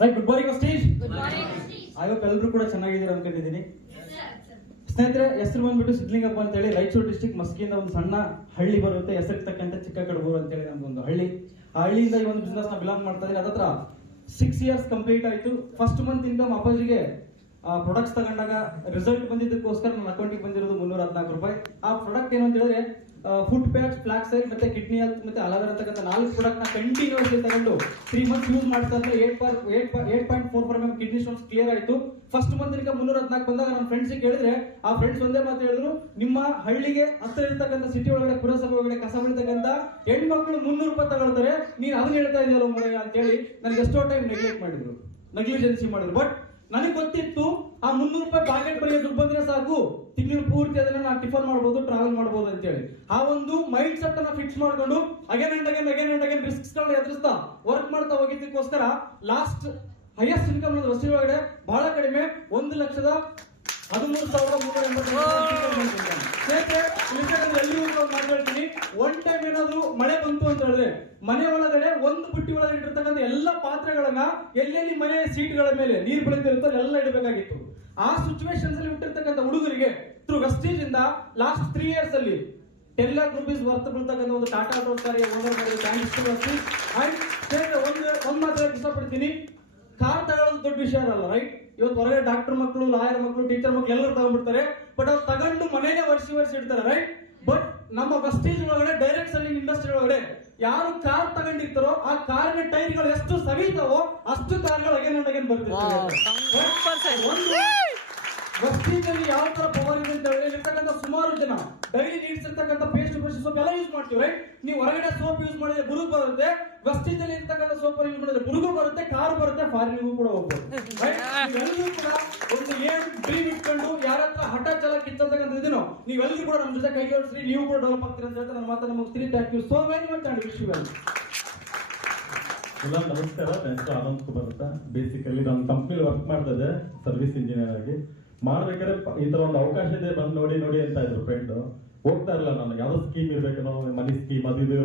Right, good morning stage. Good morning. I hope ಎಲ್ಲರೂ ಕೂಡ ಚೆನ್ನಾಗಿದ್ದೀರಾ ಅನ್ಕೊಂಡಿದ್ದೀನಿ. ಸ್ನೇಹಿತರೆ, ಹೆಸರು ಬಂದ್ಬಿಟ್ಟು ಸಿದ್ಲಿಂಗಪ್ಪ ಅಂತ ಹೇಳಿ, ರಾಯಚೂರು ಡಿಸ್ಟ್ರಿಕ್ಟ್ ಮಸ್ಕಿಯಿಂದ ಒಂದು ಸಣ್ಣ ಹಳ್ಳಿ ಬರುತ್ತೆ, ಹೆಸರಿರ್ತಕ್ಕಂಥ ಚಿಕ್ಕಕಡಬೂರು ಅಂತ ಹೇಳಿ ನಮ್ದೊಂದು ಹಳ್ಳಿ. ಆ ಹಳ್ಳಿಯಿಂದ ಈ ಒಂದು ಬಿಸ್ನೆಸ್ ನ ಬಿಲಾಂಗ್ ಮಾಡ್ತಾ ಇದ್ದೀನಿ. ಅದತ್ರ 6 years ಕಂಪ್ಲೀಟ್ ಆಯ್ತು. ಫಸ್ಟ್ ಮಂತ್ ಇನ್ಕಮ್ ಅಪ್ಪಾಜಿಗೆ ಪ್ರಾಡಕ್ಟ್ಸ್ ತಗೊಂಡಾಗ ರಿಸಲ್ಟ್ ಬಂದಿದ್ದಕ್ಕೋಸ್ಕರ ನನ್ನ ಅಕೌಂಟಿಗೆ ಬಂದಿರೋದು 314 ರೂಪಾಯಿ. ಆ ಪ್ರಾಡಕ್ಟ್ ಏನು ಅಂತ ಹೇಳಿದ್ರೆ ಫುಡ್ ಪ್ಯಾಚ್, ಫ್ಲಾಕ್ಸ್ ಆಯಿಲ್ ಮತ್ತೆ ಕಿಡ್ನಿ ಹೆಲ್ತ್ ಮತ್ತೆ ಅಲಾವೇರಾ ಅಂತಕ್ಕಂಥ 4 ಪ್ರಾಡಕ್ಟ್ ನ ಕಂಟಿನ್ಯೂಸ್ ತಗೊಂಡು 3 months ಯೂಸ್ ಮಾಡ್ತಾ ಇದ್ರೆ 8.44 mm ಕಿಡ್ನಿ ಸ್ಟೋನ್ಸ್ ಕ್ಲಿಯರ್ ಆಯ್ತು. ಫಸ್ಟ್ ಮಂತ್ ಇನ್ಕಮ್ 314 ಬಂದಾಗ ನನ್ನ ಫ್ರೆಂಡ್ಸ್ ಕೇಳಿದ್ರೆ ಆ ಫ್ರೆಂಡ್ಸ್ ಒಂದೇ ಮಾತು ಹೇಳಿದ್ರು, ನಿಮ್ಮ ಹಳ್ಳಿಗೆ ಹತ್ತಿರ ಇರ್ತಕ್ಕಂಥ ಸಿಟಿ ಒಳಗಡೆ ಪುರಸಭೆ ಒಳಗಡೆ ಕಸ ಬೀಳ್ತಕ್ಕಂಥ ಹೆಣ್ಮಕ್ಳು 300 ರೂಪಾಯಿ ತಗೊಳ್ತಾರೆ, ನೀನ್ ಅದನ್ನ ಹೇಳ್ತಾ ಇದೆಯಲ್ಲ ಮಗ ಅಂತ ಹೇಳಿ ನನಗೆ ಎಷ್ಟೋ ಟೈಮ್ ನೆಗ್ಲೆಕ್ಟ್ ಮಾಡಿದ್ರು, ನೆಗ್ಲಿಜೆನ್ಸಿ ಮಾಡಿದ್ರು. ಬಟ್ ನನಗೆ ಗೊತ್ತಿತ್ತು ಆ 300 ರೂಪಾಯಿ ಪಾಕೆಟ್ ಬರೀ ದುಡ್ಡು ಬಂದ್ರೆ ಸಾಕು, ತಿಂಗಳು ಪೂರ್ತಿ ಅದನ್ನ ನಾನು ಟಿಫನ್ ಮಾಡಬಹುದು, ಟ್ರಾವೆಲ್ ಮಾಡಬಹುದು ಅಂತ ಹೇಳಿ ಆ ಒಂದು ಮೈಂಡ್ ಸೆಟ್ ಅನ್ನ ಫಿಕ್ಸ್ ಮಾಡ್ಕೊಂಡು ಅಗೇನ್ ಅಂಡ್ ಅಗೇನ್ ರಿಸ್ಕ್ಸ್ ಗಳನ್ನ ಎದುರಿಸ್ತಾ ವರ್ಕ್ ಮಾಡ್ತಾ ಹೋಗಿದ್ದಕ್ಕೋಸ್ಕರ ಲಾಸ್ಟ್ ಹೈಯೆಸ್ಟ್ ಇನ್ಕಮ್ ವರ್ಷ ಒಳಗಡೆ ಬಹಳ ಕಡಿಮೆ 1,13,380. ಮಾತಾಡ್ತೀನಿ. ಒನ್ ಟೈಮ್ ಏನಾದ್ರು ಮಳೆ ಬಂತು ಅಂತ ಹೇಳಿದ್ರೆ ಮನೆ ಒಳಗಡೆ ಒಂದು ಬುಟ್ಟಿ ಒಳಗಡೆ ಇಟ್ಟಿರ್ತಕ್ಕಂಥ ಎಲ್ಲ ಪಾತ್ರೆಗಳನ್ನ ಎಲ್ಲೆಲ್ಲಿ ಮನೆ ಸೀಟ್ಗಳ ಮೇಲೆ ನೀರು ಬೀಳುತ್ತಿರುತ್ತೋ ಎಲ್ಲ ಇಡಬೇಕಾಗಿತ್ತು. ಆ ಸಿಚುವೇಶನ್ಸ್ ಅಲ್ಲಿ ಹುಟ್ಟಿರ್ತಕ್ಕಂಥ ಹುಡುಗರಿಗೆ ಥ್ರೂ ವೆಸ್ಟೇಜ್ ಇಂದ ಲಾಸ್ಟ್ 3 years ಅಲ್ಲಿ 10 lakh rupees ವರ್ತ್ ಬೀಳ್ತಕ್ಕಂಥ ಒಂದು ಟಾಟಾ ಟೋಸ್ಕಾರಿ ಓನರ್ ಥ್ಯಾಂಕ್ಸ್ ಟು ವರ್ತಿ. ಅಂಡ್ ಒಂದ್ ಮಾತ್ರ ಇಷ್ಟಪಡ್ತೀನಿ, ಕಾರ್ ತಗೊಳ್ಳೋದು ದೊಡ್ಡ ವಿಷಯ ಅಲ್ಲ, ರೈಟ್? ಇವತ್ತು ಹೊರಗಡೆ ಡಾಕ್ಟರ್ ಮಕ್ಕಳು, ಲಾಯರ್ ಮಕ್ಕಳು, ಟೀಚರ್ ಮಕ್ಕಳು ಎಲ್ಲರೂ ತಗೊಂಡ್ಬಿಡ್ತಾರೆ. ಬಟ್ ಅವ್ರು ತಗೊಂಡು ಮನೇನೆ ವರ್ಷಿ ಇಡ್ತಾರೆ, ರೈಟ್? ಬಟ್ ನಮ್ಮ ವೆಸ್ಟೇಜ್ ಒಳಗಡೆ ಡೈರೆಕ್ಟ್ ಸೆಲ್ಲಿಂಗ್ ಇಂಡಸ್ಟ್ರಿ ಒಳಗಡೆ ಯಾರು ಕಾರ್ ತಗೊಂಡಿರ್ತಾರೋ ಆ ಕಾರಿನ ಟೈರ್ಗಳು ಎಷ್ಟು ಸವಿತಾವೋ ಅಷ್ಟು ಕಾರ್ಗಳು ಅಗೇನ್ ಅಂಡ್ ಅಗೇನ್ ಬರ್ತಿರ್ತಾರೆ. ವಸ್ತಿನಲ್ಲಿ ಯಾವ ತರ ಪವರ್ ಇದೆ ಅಂತ ಹೇಳಿರ್ತಕ್ಕಂಥ ಸುಮಾರು ಜನ ಡೈಲಿ ನೀಡ್ಸ್ ಇರ್ತಕ್ಕಂಥ ಪೇಸ್ಟ್ ಬ್ರಷ್ ಸೋಪ್ ಎಲ್ಲ ಯೂಸ್ ಮಾಡ್ತೀವಿ, ರೈಟ್? ನೀವು ಹೊರಗಡೆ ಸೋಪ್ ಯೂಸ್ ಮಾಡಿದ್ರೆ ಬುರುಗು ಬರುತ್ತೆ, ವಸ್ತಿನಲ್ಲಿ ಇರ್ತಕ್ಕಂಥ ಸೋಪ್ ಯೂಸ್ ಮಾಡಿದ್ರೆ ಬುರುಗು ಬರುತ್ತೆ, ಕಾರು ಬರುತ್ತೆ, ಫಾರಿನ್ಗೂ ಕೂಡ ಹೋಗ್ಬೋದು. ನೀವೆಲ್ಲರೂ ಕೂಡ ಒಂದು ಏನ್ ಡ್ರೀಮ್ ಇಟ್ಕೊಂಡು ಯಾರ ಹತ್ರ ಹಠ ಚಾಲ ಕಿತ್ತಕ್ಕಂಥ ಇದೀನೋ ನೀವೆಲ್ಲರೂ ಕೂಡ ನಮ್ಮ ಜೊತೆ ಕೈ ಜೋಡಿಸ್ರಿ, ನೀವು ಕೂಡ ಡೆವಲಪ್ ಆಗ್ತೀರ ಅಂತ ಹೇಳ್ತಾ ನನ್ನ ಮಾತನ್ನು ಮುಗಿಸ್ತೀನಿ. Thank you so very much and wish you well. ಎಲ್ಲ ನಮಸ್ಕಾರ, ನನ್ನ ಹೆಸರು ಆನಂದ್ ಕುಮಾರ್ ಅಂತ. ಬೇಸಿಕಲಿ ನಾನು ಕಂಪ್ನಿಲಿ ವರ್ಕ್ ಮಾಡ್ತಾ ಇದ್ದೆ ಸರ್ವಿಸ್ ಇಂಜಿನಿಯರ್ ಆಗಿ. ಮಾಡ್ಬೇಕಾದ್ರೆ ಈ ತರ ಒಂದು ಅವಕಾಶ ಇದೆ, ಬಂದು ನೋಡಿ ಅಂತ ಇದ್ರು ಫ್ರೆಂಡ್. ಹೋಗ್ತಾ ಇರಲ್ಲ, ನನಗೆ ಯಾವ್ದೋ ಸ್ಕೀಮ್ ಇರ್ಬೇಕು, ಮನಿ ಸ್ಕೀಮ್ ಅದು ಇದು